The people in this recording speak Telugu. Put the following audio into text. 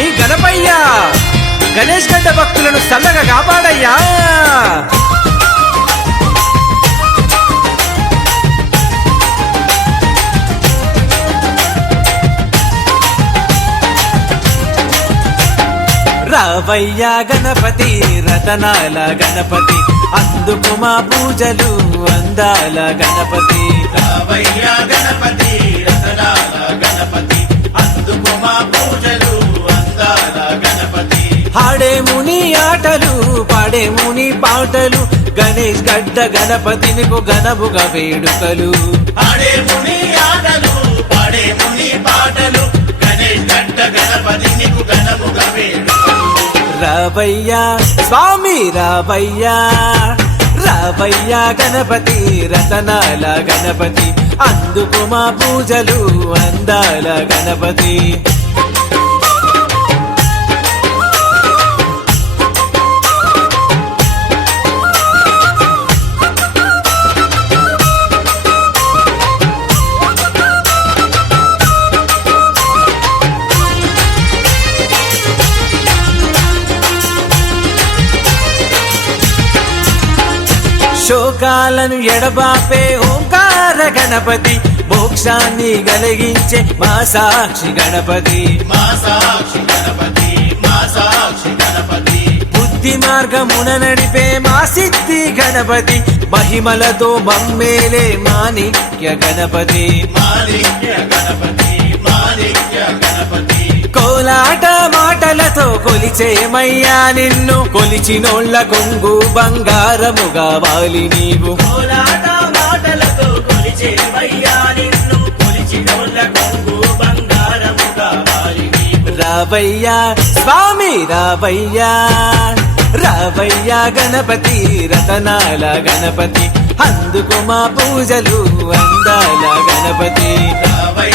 స్వామి గణపయ్య గణేష్ గడ్డ భక్తులను చల్లగా కాపాడయ్యా. రావయ్యా గణపతి రతనాల గణపతి అందుకు మా పూజలు అందాల గణపతి. రావయ్యా గణపతి రతనాల గణపతి అందుకు మా పూజలు అందాల గణపతి. ఆడేముని ఆటలు పాడేముని పాటలు గణేష్ గడ్డ గణపతి నీకు గణముగా వేడుకలు. ఆడేముని ఆటలు పాడేముని పాటలు గణేష్ గడ్డ గణపతి నీకు గణముగా వేడుకలు. రావయ్యా స్వామి రావయ్యా రావయ్యా గణపతి రతనాల గణపతి అందుకు మా పూజలు అందాల గణపతి. శోకాలను ఎడబాపే ఓంకార గణపతి మోక్షాన్ని కలిగించే మా సాక్షి గణపతి. మా సాక్షి గణపతి మా సాక్షి గణపతి. బుద్ధి మార్గమున నడిపే మా సిద్ధి గణపతి మహిమలతో మమ్మేలే మాణిక్య గణపతి. మాణిక్య గణపతి మాణిక్య గణపతి. కోలాట మాటలతో కొలిచేమయ్యా నిన్ను కొలిచినోళ్ళ కొంగు బంగారముగా వాలి నీవు. కోలాట మాటలతో కొలిచేమయ్యా నిన్ను కొలిచినోళ్ళ కొంగు బంగారముగా వాలి నీవు. రావయ్యా స్వామి రావయ్యా రావయ్యా గణపతి రతనాల గణపతి అందుకు మా పూజలు అందాల గణపతి. రావయ్యా